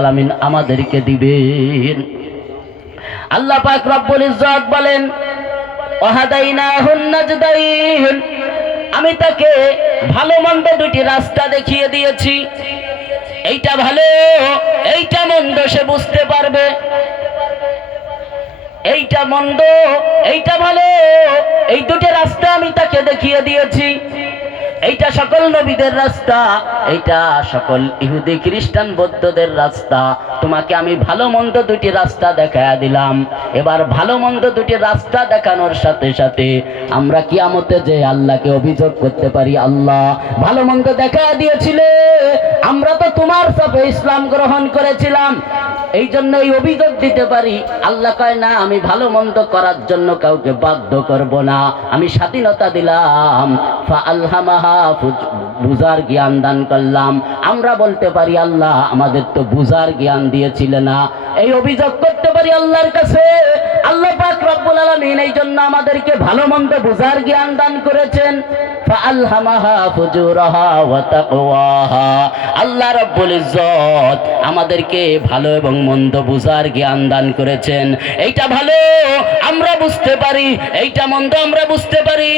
আলামিন আমাদেরকে দিবেন। আল্লাহ পাক রব্বুল ইজ্জত বলেন ওয়াহাদাইনাহুন নাজদাইন, আমি তাকে ভালো মন্দ দুটি রাস্তা দেখিয়ে দিয়েছি। এইটা ভালো, এইটা মন্দ সে বুঝতে পারবে। এইটা মন্দ, এইটা ভালো, এই দুটি রাস্তা আমি তাকে দেখিয়ে দিয়েছি। এইটা সকল নবীদের রাস্তা, এইটা সকল ইহুদি খ্রিস্টান বৌদ্ধদের রাস্তা। তোমাকে আমি ভালো মন্দ দুটি রাস্তা দেখায়া দিলাম। এবার ভালো মন্দ দুটি রাস্তা দেখানোর সাথে সাথে আমরা কিয়ামতে যে আল্লাহকে অভিযোগ করতে পারি, আল্লাহ ভালো মন্দ দেখায়া দিয়েছিলে, আমরা তো তোমার সাথে ইসলাম গ্রহণ করেছিলাম, এই জন্য এই অভিযোগ দিতে পারি। আল্লাহ কয় না, আমি ভালো মন্দ করার জন্য কাউকে বাধ্য করব না, আমি স্বাধীনতা দিলাম। ফাআলহামাহা, বুঝার জ্ঞান দান করলাম। আমরা বলতে পারি আল্লাহ আমাদের তো বুঝার জ্ঞান দিয়েছিলে না, এই অভিযোগ করতে পারি আল্লাহর কাছে। আল্লাহ পাক রব্বুল আলামিন এই জন্য আমাদেরকে ভালো মন্দ বুঝার জ্ঞান দান করেছেন। ফাআলহামাহা ফুজুরাহা ওয়া তাকওয়াহা, আল্লাহ রব্বুল ইজ্জত আমাদেরকে ভালো এবং মন্দ বুঝার জ্ঞান দান করেছেন। এইটা ভালো আমরা বুঝতে পারি, এইটা মন্দ আমরা বুঝতে পারি,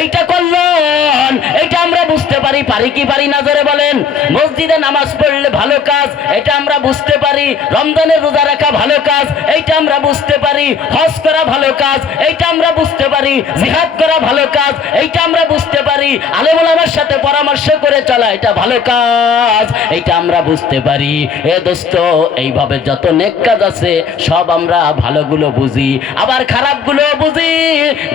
এইটা কল্যাণ এইটা আমরা বুঝতে পারি। পারি কি পারি না জোরে বলেন? মসজিদে নামাজ পড়লে ভালো কাজ, এটা আমরা বুঝতে পারি। রমজানের রোজা রাখা ভালো কাজ, এইটা আমরা বুঝতে পারি। হজ করা ভালো কাজ, এইটা আমরা বুঝতে পারি। জিহাদ করা ভালো কাজ, এইটা আমরা বুঝতে পারি। আলেম ওলামার সাথে পরামর্শ করে চলা এটা ভালো কাজ, এইটা আমরা বুঝতে পারি। এ দোস্ত, এইভাবে যত নেক কাজ আছে সব আমরা ভালোগুলো বুঝি, আবার খারাপগুলো বুঝি।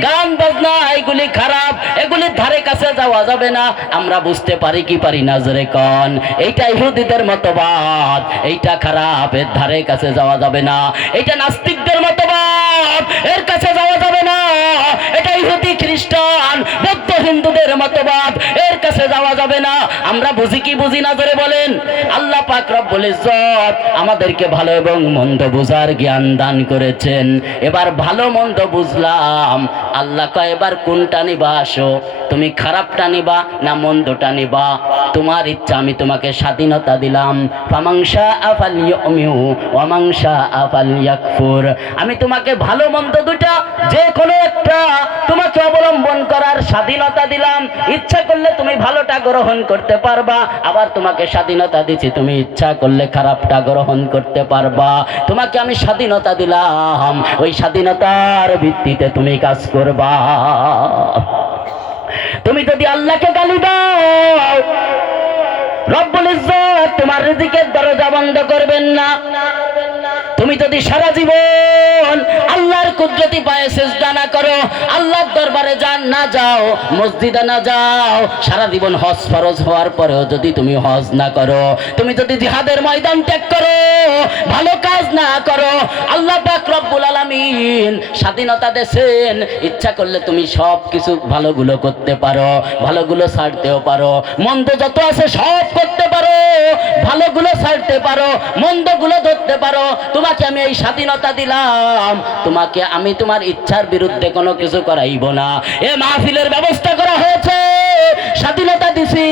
গান বাজনা এগুলি খারাপ, এগুলির ধারে কাছে যাওয়া যাবে না, আমরা বুঝতে পারি কি পারি না জোরে কন? এইটা ইহুদিদের মতবাদ, এইটা খারাপ, এর ধারে কাছে যাওয়া যাবে না। এইটা নাস্তিকদের মতবাদ, এর কাছে যাওয়া যাবে না। এটা ইহুদি খ্রিস্টান বৌদ্ধ হিন্দুদের মতবাদ, এর কাছে যাওয়া যাবে না। আমরা বুঝি কি বুঝি না জোরে বলেন? আল্লাহ পাক রব্বুল ইজ্জত আমাদেরকে ভালো এবং মন্দ বুঝার জ্ঞান দান করেছেন। এবার ভালো মন্দ বুঝলাম, আল্লাহ কয় এবার কোনটা নিবা? আসো, তুমি খারাপটা নিবা না মন্দটা নিবা? তোমার ইচ্ছা, আমি তোমাকে স্বাধীনতা দিলাম। ফামান শাআ ফালইউমিনু ওয়া মান শাআ ফালইয়াকফুর, আমি তোমাকে ভালো মন্দ দুটা যে কোনো একটা তোমাকে অবলম্বন করার স্বাধীনতা দিলাম। ইচ্ছা করলে তুমি ভালোটা গ্রহণ করতে পারবা, আবার তোমাকে স্বাধীনতা দিচ্ছি তুমি ইচ্ছা করলে খারাপটা গ্রহণ করতে পারবা। তোমাকে আমি স্বাধীনতা দিলাম, ওই স্বাধীনতার ভিত্তিতে তুমি কাজ করবা। তুমি যদি আল্লাহকে গালি দাও, রব্বুল ইজ্জত তোমার রিজিকের দরজা বন্ধ করবেন না। তুমি যদি সারা জীবন আল্লাহর কুদরতি পায়ে সিজদা না করো, আল্লাহর দরবারে না যাও, মসজিদে না যাও, সারা জীবন হজ ফরজ হওয়ার পরেও যদি তুমি হজ না করো, তুমি যদি জিহাদের ময়দান ত্যাগ করো, ভালো কাজ না করো, আল্লাহ পাক রব্বুল আলামিন স্বাধীনতা দেন। ইচ্ছা করলে তুমি সব কিছু ভালোগুলো করতে পারো, ভালোগুলো ছাড়তেও পারো, মন্দ যত আছে সব করতে পারো, ভালোগুলো ছাড়তে পারো, মন্দগুলো ধরতে পারো। তোমাকে আমি এই স্বাধীনতা দিলাম, তোমাকে আমি তোমার ইচ্ছার বিরুদ্ধে কোনো কিছু করাইব না। এ মাহফিলের ব্যবস্থা করা হয়েছে, স্বাধীনতা দিছি।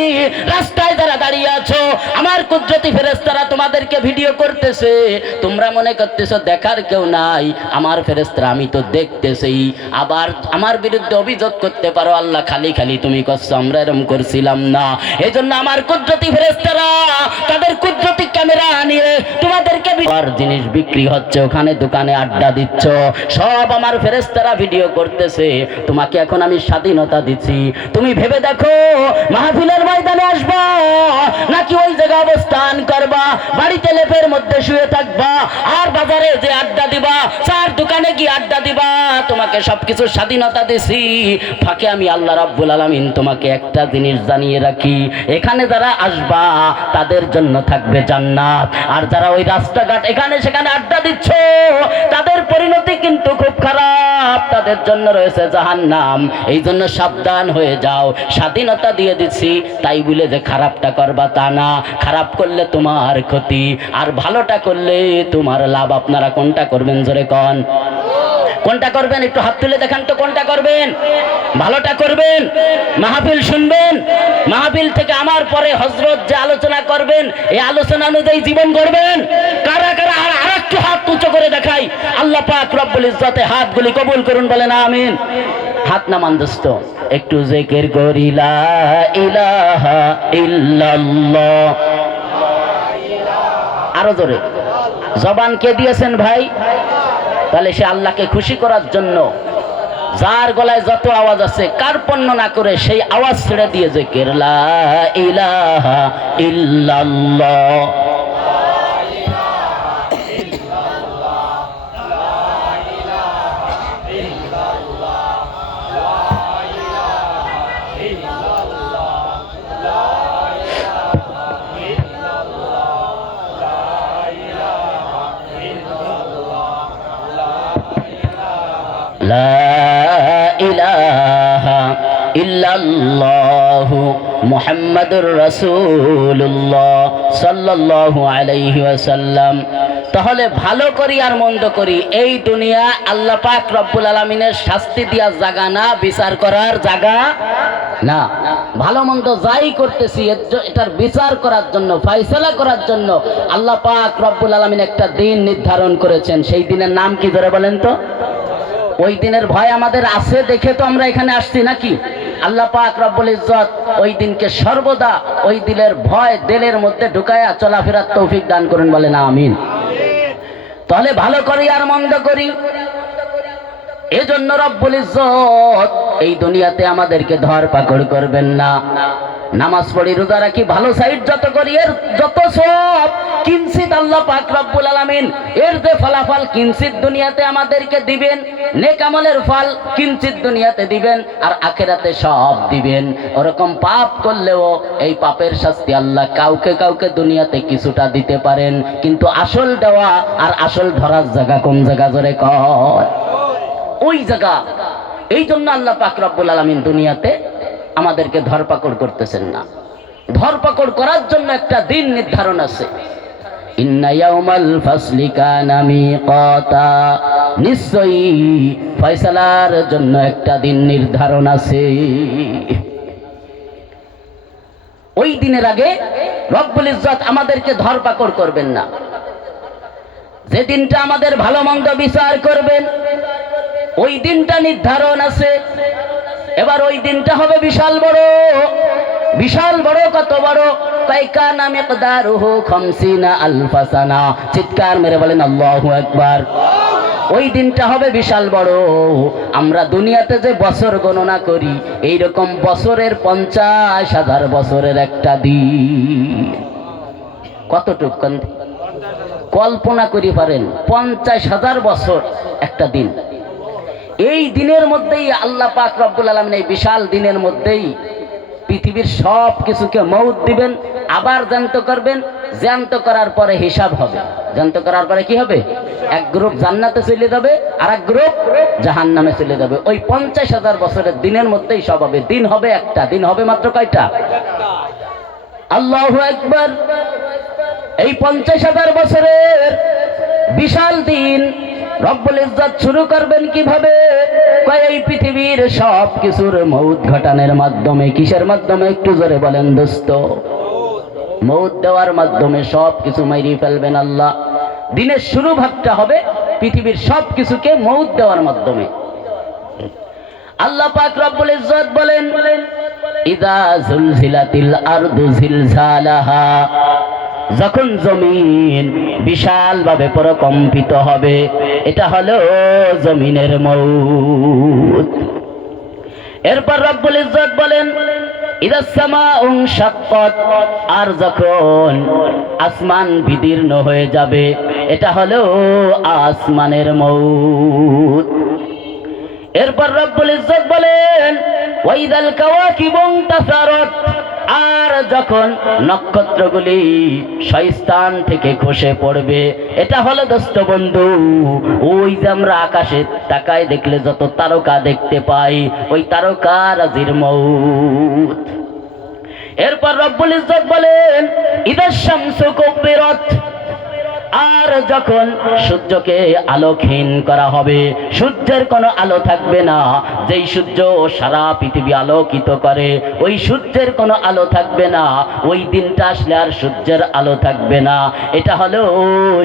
রাস্তায় যারা দাঁড়িয়ে আছো, আমার কুদরতি ফেরেশতারা তোমাদেরকে ভিডিও করতেছে, তোমরা মনে করতেছো দেখার কেউ নাই, আমার ফেরেশতারা আমি তো দেখতেছি। আবার আমার বিরুদ্ধে অভিযোগ করতে পারো, আল্লাহ খালি খালি তুমি করছো, আমরা এরকম করছিলাম না। এই জন্য আমার কুদরতি ফেরেশতারা তাদের কুদরতি ক্যামেরা নিয়ে তোমাদেরকে জিনিস বিক্রি হচ্ছে, ওখানে দোকানে আড্ডা দিচ্ছ, সব আমার ফেরেশতারা ভিডিও করতেছে। তোমাকে এখন আমি স্বাধীনতা দিচ্ছি, তুমি ভেবে দেখো মাহফিলের ময়দানে আসবা নাকি ওই জায়গায় অবস্থান করবা, বাড়িতে লেপের মধ্যে শুয়ে থাকবা, আর বাজারে যে আড্ডা দিবা, চার দোকানে গিয়ে আড্ডা দিবা। তোমাকে সবকিছু স্বাধীনতা দিছি। ফাঁকে আমি আল্লাহ রাব্বুল আলামিন তোমাকে একটা জিনিস জানিয়ে রাখি, এখানে যারা আসবা তাদের জন্য থাকবে জান্নাত, আর যারা ওই রাস্তাঘাট এখানে সেখানে আড্ডা দিচ্ছ তাদের পরিণতি কিন্তু খুব খারাপ, তাদের জন্য রয়েছে জাহান্নাম। এই জন্য সাবধান হয়ে যাও। স্বাধীনতা দিয়ে দিচ্ছি তাই বলে যে খারাপটা করবা তা না, খারাপ করলে তোমার ক্ষতি, আর ভালোটা করলে তোমার লাভ। আপনারা কোনটা করবেন জোরে কন? কোনটা করবেন? একটু হাত তুলে দেখান তো, কোনটা করবেন? ভালোটা করবেন, মাহফিল শুনবেন, মাহফিল থেকে আমার পরে হযরত যে আলোচনা করবেন এই আলোচনা অনুযায়ী জীবন গড়বেন। পাক রব্বুল ইজ্জতে হাতগুলি কবুল করুন, বলেন আমিন। হাত নামান দোস্ত, একটু জিকির করি লা ইলাহা ইল্লাল্লাহ। আরো জোরে। জবান কে দিয়েছেন ভাই? তাহলে সে আল্লাহকে খুশি করার জন্য যার গলায় যত আওয়াজ আছে কার্পণ্য না করে সেই আওয়াজ ছেড়ে দিয়ে জিকির লা ইলাহা ইল্লাল্লাহ। লা ইলাহা ইল্লাল্লাহু মুহাম্মাদুর রাসূলুল্লাহ সাল্লাল্লাহু আলাইহি ওয়াসাল্লাম। তাহলে ভালো করি আর মন্দ করি, এই দুনিয়া আল্লাহ পাক রব্বুল আলামিনের শাস্তি দেওয়ার জায়গা না, বিচার করার জায়গা না। ভালো মন্দ যাই করতেছি এটার বিচার করার জন্য, ফয়সালা করার জন্য আল্লাহ পাক রব্বুল আলামিন একটা দিন নির্ধারণ করেছেন। সেই দিনের নাম কি ধরে বলেন তো? ওই দিনের ভয় আমাদের আছে দেখে তো আমরা এখানে আসছি নাকি? আল্লাহ পাক রব্বুল ইজ্জত ওই দিনকে সর্বদা ওই দিলের ভয় দিলের মধ্যে ঢুকায়া চলাফেরার তৌফিক দান করুন, বলেন আমিন। তাহলে ভালো করি আর মন্দ করি, এজন্য রব্বুল ইজ্জত এই দুনিয়াতে আমাদেরকে ধরপাকড় করবেন না। নামাজ পড়ি, রোজা রাখি, ভালো সাইড যত করি এর যত সব কিঞ্চিত আল্লাহ পাক রব্বুল আলামিন এর যে ফলাফল কিঞ্চিত দুনিয়াতে আমাদেরকে দিবেন, নেক আমলের ফল কিঞ্চিত দুনিয়াতে দিবেন আর আখিরাতে সব দিবেন। ওরকম পাপ করলেও এই পাপের শাস্তি আল্লাহ কাউকে কাউকে দুনিয়াতে কিছুটা দিতে পারেন, কিন্তু আসল দেওয়া আর আসল ধরার জায়গা কোন জায়গা জোরে কর? ওই জায়গা। এই জন্য আল্লাহ পাক রব্বুল আলামিন দুনিয়াতে আমাদেরকে ধরপাকড় করতেছেন না। ধরপাকড় করার জন্য একটা দিন নির্ধারণ আছে। ইন্না ইয়াউমাল ফাসলি কানা মিকাতা, নিশ্চয়ই ফয়সালার জন্য একটা দিন নির্ধারণ আছে। ওই দিনের আগে রব্বুল ইজ্জত আমাদেরকে ধরপাকড় করবেন না। যে দিনটা আমাদের ভালো মন্দ বিচার করবেন ওই দিনটা নির্ধারণ আছে। এবার ওই দিনটা হবে বিশাল বড়। বিশাল বড় কত বড়? কাইকানা মিকদারুহু 50 আলফা সানা। চিৎকার মেরে বলেন আল্লাহু আকবার। ওই দিনটা হবে বিশাল বড়। আমরা দুনিয়াতে যে বছর গণনা করি এই রকম বছরের 50,000 বছরের একটা দিন। কতটুক কল্পনা করি পারেন? 50,000 বছর একটা দিন। এই দিনের মধ্যেই আল্লাহ পাক রব্বুল আলামিন এই বিশাল দিনের মধ্যেই পৃথিবীর সব কিছুকে মউত দিবেন, আবার জ্যান্ত করবেন। জ্যান্ত করার পরে হিসাব হবে। জ্যান্ত করার পরে কি হবে? এক গ্রুপ জান্নাতে চলে যাবে আর এক গ্রুপ জাহান্নামে চলে যাবে। ওই 50,000 বছরের দিনের মধ্যেই সব হবে। দিন হবে একটা। দিন হবে মাত্র কয়টা? আল্লাহু আকবার। এই 50,000 বছরের বিশাল দিন রব্বুল ইজ্জত শুরু করবেন কিভাবে? কয় এই পৃথিবীর সব কিছুর মউত ঘটানোর মাধ্যমে। কিসের মাধ্যমে? একটু জোরে বলেন দোস্ত। মউত দেওয়ার মাধ্যমে সব কিছু মাইরি ফেলবেন আল্লাহ। দিনের শুরু ভাগটা হবে পৃথিবীর সব কিছুকে মউত দেওয়ার মাধ্যমে। আল্লাহ পাক রব্বুল ইজ্জত বলেন ইযা যুলজিলাতিল আরদু জিলজালাহা, যখন জমিন বিশাল ভাবে প্রকম্পিত হবে, এটা হলো জমিনের মউত। এরপর রব্বুল ইজ্জত বলেন ইযা সামাউ শাক্কাত, আর যখন আসমান বিদীর্ণ হয়ে যাবে, এটা হলো আসমানের মউত। এরপর রব্বুল ইজ্জত বলেন ওয়াইদাল কাওয়াকিবু ইনতাসারাত, আর যখন নক্ষত্রগুলি স্থান থেকে খসে পড়বে, এটা হলো দোস্ত বন্ধু ওই যে আমরা আকাশে তাকায় দেখলে যত তারকা দেখতে পাই, ওই তারকারাজির মউত। এরপর রব্বুল ইজ্জত বলেন ইদাশ শামসু কুবিরাত, আর যখন সূর্যকে আলোকহীন করা হবে, সূর্যের কোনো আলো থাকবে না। যেই সূর্য সারা পৃথিবী আলোকিত করে ওই সূর্যের কোনো আলো থাকবে না। ওই দিনটা আসলে আর সূর্যের আলো থাকবে না। এটা হলো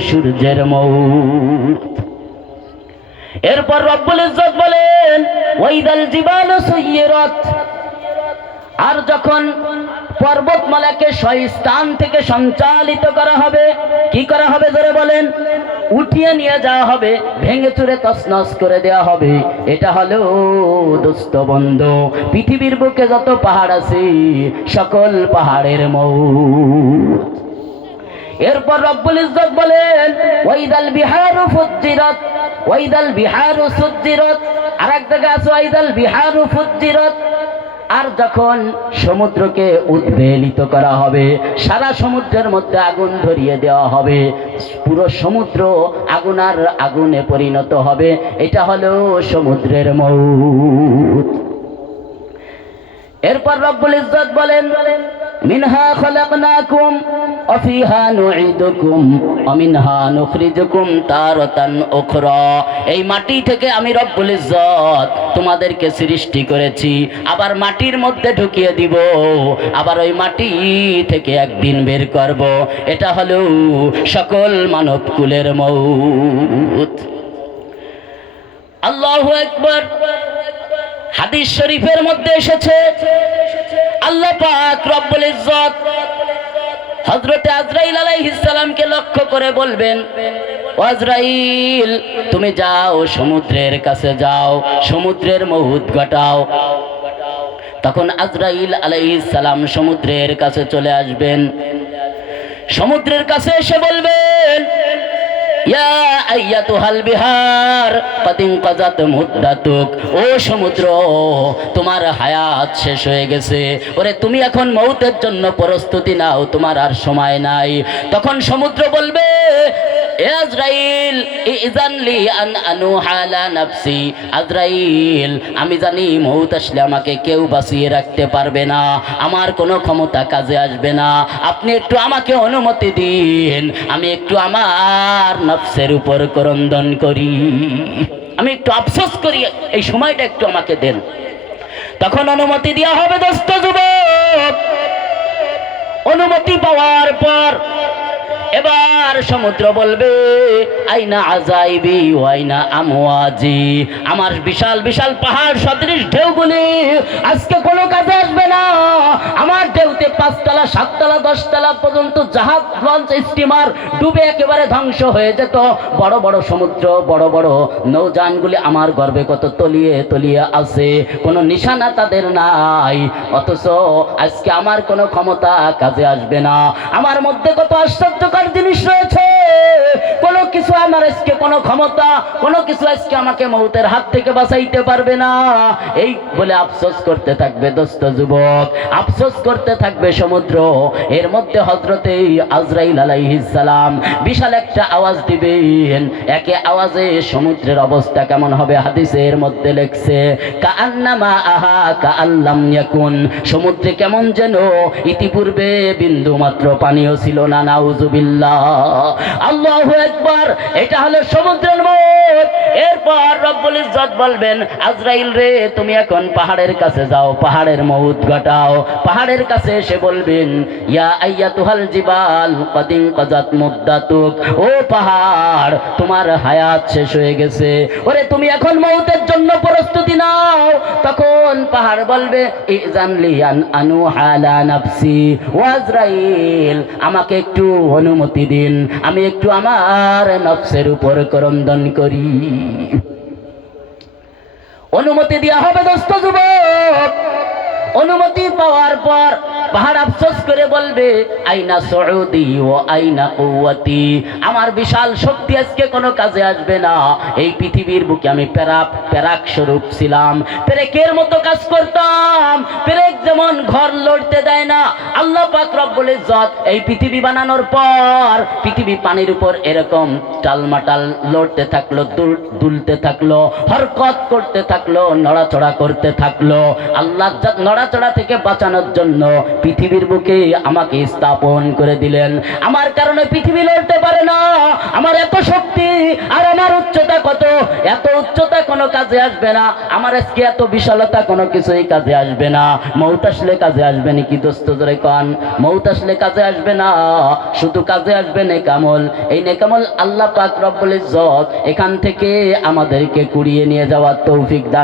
সূর্যের মউত। এরপর রব্বুল ইজ্জত বলেন ওয়াইদাল জিবালু সুয়্যিরাত, আর যখন পর্বতমালাকে স্থান থেকে সঞ্চালিত করা হবে, কি করা হবে জোরে বলেন? উঠিয়ে নিয়ে যাওয়া হবে, ভেঙে চুরে তছনছ করে দেওয়া হবে। এটা হলো দোস্ত বন্ধু পৃথিবীর বুকে যত পাহাড় আছে সকল পাহাড়ের মউত। এরপর রব্বুল ইজ্জত বলেন ওয়াইদাল বিহারু ফুজ্জিরাত, ওয়াইদাল বিহারু সুজ্জিরাত, আর এক জায়গায় আছে ওয়াইদাল বিহারু ফুজ্জিরাত। আর যখন সমুদ্রকে উদ্বেলিত করা হবে, সারা সমুদ্রের মধ্যে আগুন ধরিয়ে দেওয়া হবে, পুরো সমুদ্র আগুনে পরিণত হবে। এটা হলো সমুদ্রের মউত। এরপর রব্বুল ইজ্জত বলেন মিনহা খলাকনাকুম ওয়া ফিহা নুঈদুকুম ওয়া মিনহা নুখরিজুকুম তারাতান উখরা। এই মাটি থেকে আমি রব্বুল ইজ্জত তোমাদেরকে সৃষ্টি করেছি, আবার মাটির মধ্যে ঢুকিয়ে দিব, আবার ওই মাটি থেকে একদিন বের করব। এটা হলো সকল মানব কুলের মউত। আল্লাহু আকবার। হাদিস শরীফের মধ্যে এসেছে আল্লাহ পাক রব্বুল ইজ্জত হযরতে আজরাইল আলাইহিস সালামকে লক্ষ্য করে বলবেন, আজরাইল তুমি যাও সমুদ্রের কাছে যাও, সমুদ্রের মউত ঘটাও। তখন আজরাইল আলাইহিস সালাম সমুদ্রের কাছে চলে আসবেন। সমুদ্রের কাছে এসে বলবেন ইয়া আইয়াতুহাল বিহার কদ ইনকাযাত মুদ্দাতুক, ও সমুদ্র তোমার হায়াত শেষ হয়ে গেছে, ওরে তুমি এখন মউতের জন্য প্রস্তুতি নাও, তোমার আর সময় নাই। তখন সমুদ্র বলবে আজরাইল ইযানলি আন আনুহা আলা নাফসি, আজরাইল আমি জানি মউত আসলে আমাকে কেউ বাঁচিয়ে রাখতে পারবে না, আমার কোনো ক্ষমতা কাজে আসবে না, আপনি একটু আমাকে অনুমতি দিন, আমি একটু আমার নফসের উপর ক্রন্দন করি, আমি একটু আফসোস করি, এই সময়টা একটু আমাকে দেন। তখন অনুমতি দেওয়া হবে দোস্ত যুবক। অনুমতি পাওয়ার পর এবার সমুদ্র বলবে আইনা আজাইবি ওয়াইনা আমওয়াজি, আমার বিশাল বিশাল পাহাড় সদৃশ ঢেউগুলি আজকে কোনো কাজে আসবে না। আমার ঢেউতে 5 তলা 7 তলা 10 তলা পর্যন্ত জাহাজ লঞ্চ স্টিমার ডুবে একেবারে ধ্বংস হয়ে যেত। বড় বড় সমুদ্র বড় বড় নৌযানগুলি আমার গর্বে কত তলিয়ে তলিয়ে আছে, কোনো নিশানা তাদের নাই, অথচ আজকে আমার কোনো ক্ষমতা কাজে আসবে না। আমার মধ্যে কত আশ্চর্যকর জিনিস রয়েছে, কোনো কিছু আমার আজকে কোনো ক্ষমতা, কোনো কিছু আজকে আমাকে মউতের হাত থেকে বাঁচাইতে পারবে না। এই বলে আফসোস করতে থাকবে দোস্ত যুবক, আফসোস করতে থাকবে সমুদ্র। এর মধ্যে হযরতে আজরাইল আলাইহিস সালাম বিশাল একটা আওয়াজ দিবেন। একে আওয়াজে সমুদ্রের অবস্থা কেমন হবে হাদিসের মধ্যে লেখছে কাআন্নামা আহা কাআল্লাম ইয়াকুন, সমুদ্রে কেমন যেন ইতিপূর্বে বিন্দু মাত্র পানিও ছিল না। নাউযুবিল্লাহ, আল্লাহু আকবার। এটা হলো সমুদ্রের মউত। এরপর রব্বুল ইজ্জত বলবেন আজরাইল রে তুমি এখন পাহাড়ের কাছে যাও, পাহাড়ের মউত ঘটাও। পাহাড়ের কাছে এসে বলবেন ইয়া আইয়াতুহাল জিবাল কদ ইনকাযাত মুদ্দাতুক, ও পাহাড় তোমার হায়াত শেষ হয়ে গেছে, ওরে তুমি এখন মউতের জন্য প্রস্তুতি নাও। তখন পাহাড় বলবে ইযানলি আন আনুহা আলা নাফসি, ও আজরাইল আমাকে একটু অনুমতি দিন, আমি একটু আমার নফসের উপর ক্রন্দন করি। অনুমতি দেওয়া হবে দোস্ত যুবক। অনুমতি পাওয়ার পর পাহাড় আফসোস করে বলবে আইনা সউদি ও আইনা কুওয়াতি, আমার বিশাল শক্তি আজকে কোনো কাজে আসবে না। এই পৃথিবীর বুকে আমি পেরাক স্বরূপ ছিলাম, পেরেকের মতো কাজ করতাম। পেরেক যেমন ঘর লড়তে দেয় না, আল্লাহ পাক রব্বুল ইজ্জত এই পৃথিবী বানানোর পর পৃথিবী পানির উপর এরকম টালমাটাল লড়তে থাকলো, দুলতে থাকলো, হরকত করতে থাকলো, নড়াচড়া করতে থাকলো। আল্লাহ নড়াচড়া থেকে বাঁচানোর জন্য পৃথিবীর বুকে আমাকে স্থাপন করে দিলেন। আমার কারণে পৃথিবী লড়তে পারে না। আমার এত শক্তি আর আমার উচ্চতা কত এত উচ্চতা কোনো কাজে আসবে না, আমার আজকে এত বিশালতা কোনো কিছুই কাজে আসবে না। মৌত আসলে কাজে আসবে নাকি দোস্ত জোরে কন? মৌত আসলে কাজে আসবে না, শুধু কাজে আসবে নেকামল। এই নেকামল আল্লাহ পাক রব্বুল ইজ্জত এখান থেকে আমাদেরকে কুড়িয়ে নিয়ে যাওয়ার তৌফিক দান